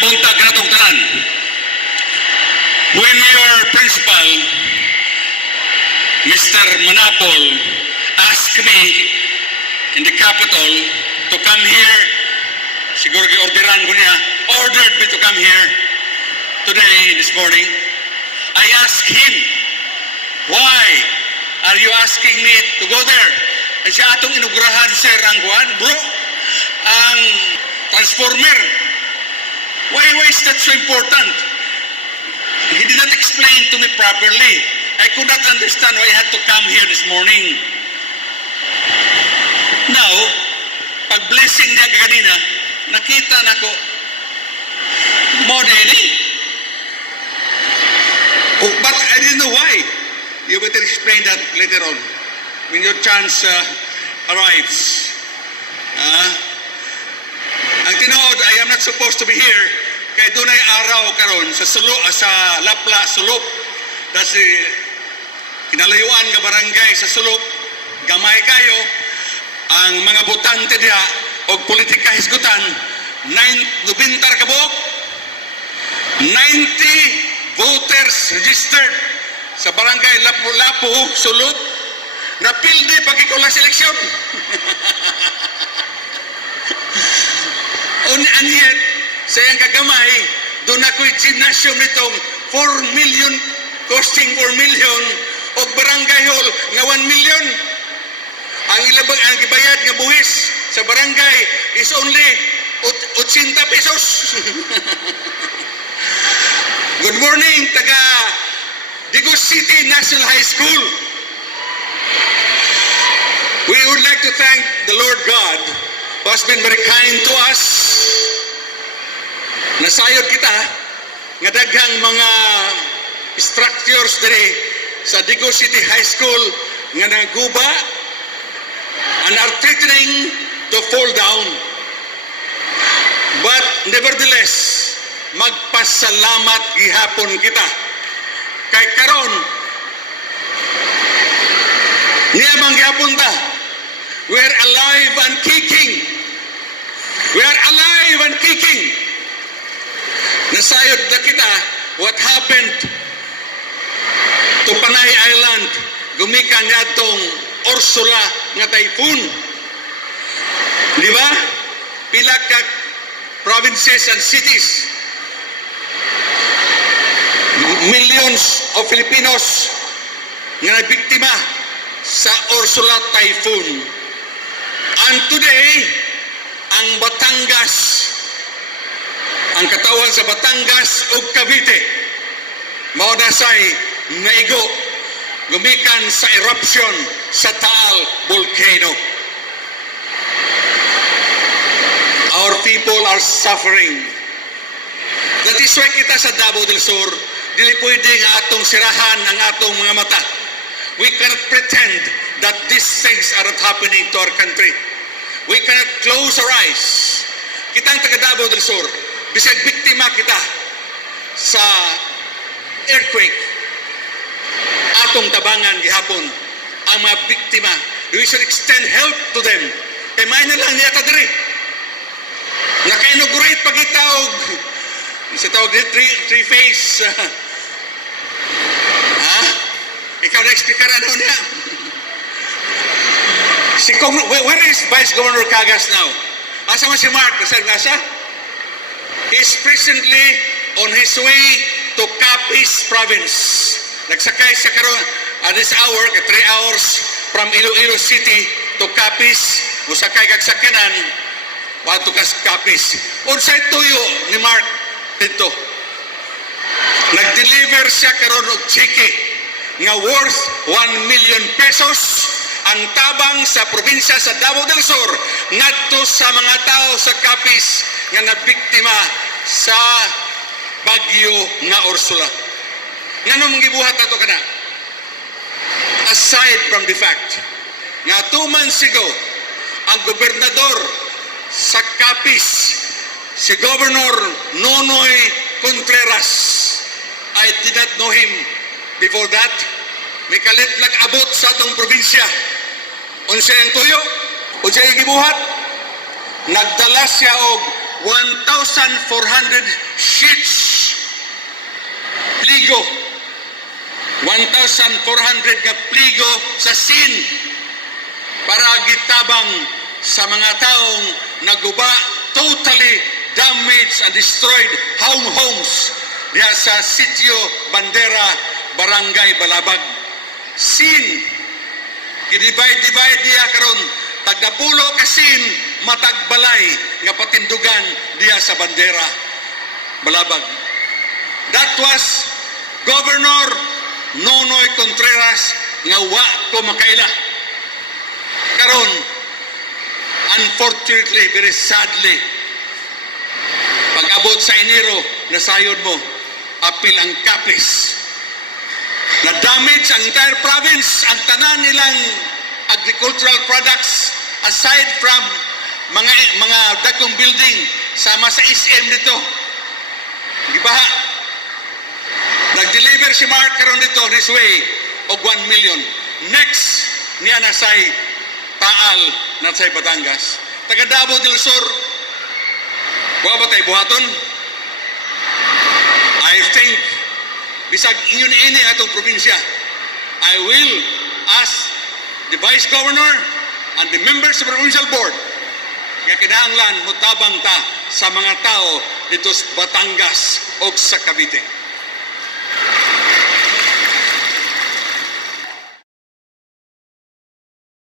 buntag natong tanan. When your principal, Mr. Manapol, asked me in the Capitol to come here, siguro orderan ko niya, ordered me to come here today, this morning, I asked him, why are you asking me to go there? Ay siya atong inugrahan, sir, ang kuhan, bro, ang transformer. Why is that so important? He did not explain to me properly. I could not understand why I had to come here this morning. Now, pag-blessing niya kanina, nakita na ko, modeli. Oh, but I didn't know why. You better explain that later on, when your chance arrives. Ang tinuod, I am not supposed to be here, kaya doon ay araw karon sa Lapla, Sulop, kasi kinalayuan nga barangay sa Sulop, gamay kayo, ang mga botante diha o politika hisgutan, 90 kabuok, 90 voters registered sa barangay Lapu-Lapu, Sulop, na pilde pagkikula seleksyon. And yet, sa iyang kagamay, doon ako'y gymnasium nitong 4 million, costing 4 million, o barangay hall nga 1 million. Ang ibayad nga buwis sa barangay is only 80 pesos. Good morning, taga Digos City National High School. We would like to thank the Lord God who has been very kind to us. Nasayod kita nga daghang mga structures diri sa Digos City High School nga naguba and are threatening to fall down. But nevertheless, magpasalamat gihapon kita. Kay karon, niya bang gihapon ta? We are alive and kicking. We are alive and kicking. Nasayod na kita what happened to Panay Island. Gumikan niya itong Ursula nga typhoon. Di ba? Pila ka provinces and cities. Millions of Filipinos nga nabiktima sa Ursula typhoon. And today, ang Batangas, ang katawan sa Batangas ug Cavite, mao na say naigo gumikan sa eruption sa Taal volcano. Our people are suffering. That is why kita sa Davao del Sur, dili pwede nga atong sirahan ang atong mga mata. We cannot pretend that these things are not happening to our country. We cannot close our eyes. Kitang taga Davao del Sur, bisag biktima kita sa earthquake, atong tabangan gihapon ang mga biktima. We should extend help to them. Kay may na lang niya diri. Naka-inaugurate pa kita og isa tawag din three-phase ikaw na explicar ano niya. Where is Vice Governor Cagas now? Asa man si Mark? Nasaan nga siya? He's presently on his way to Capiz Province. Nagsakay siya karon at this hour, 3 hours from Iloilo City to Capiz. Musakay kag sakyanan pato ka Capiz. Unsay tuyo ni Mark dito? Nag-deliver siya karon og cheque nga worth 1 million pesos ang tabang sa probinsya sa Davao del Sur ngadto sa mga tao sa Capiz nga nabiktima sa bagyo nga Ursula. Ngano mong gibuhat ato kana? Aside from the fact nga 2 months ago ang gobernador sa Capiz, si Governor Nonoy Contreras, I did not know him before that. May kalit nag-abot sa atong probinsya. Unsay ang tuyo? Unsay ang gibuhat? Nagdala siya og 1,400 sheets pligo. 1,400 ka pligo sa sin para gitabang sa mga taong naguba, totally damaged and destroyed homes diya sa Sitio Bandera, Barangay Balabag. Sin, gidivide-divide diya karon tagdapulo ka sin, matagbalay nga patindugan diya sa Bandera, Balabag. That was Governor Nonoy Contreras nga wa ko makaila. Karon, unfortunately, very sadly, pag-abot sa Enero, nasayod mo, apil ang Capiz. Na-damage ang entire province, ang tanan nilang agricultural products, aside from mga dakong building, sama sa SM dito. Gibaha. Nag-deliver si Mark karon dito this way, og 1 million. Next, niya nasay Taal, nasay Batangas. Taga Davao del Sur, wa ba tayo buhaton? I think, bisag inyo ni ini atong probinsya, I will ask the Vice Governor and the members of the Provincial Board nga kinahanglan mutabang ta sa mga tao dito sa Batangas o sa Cavite.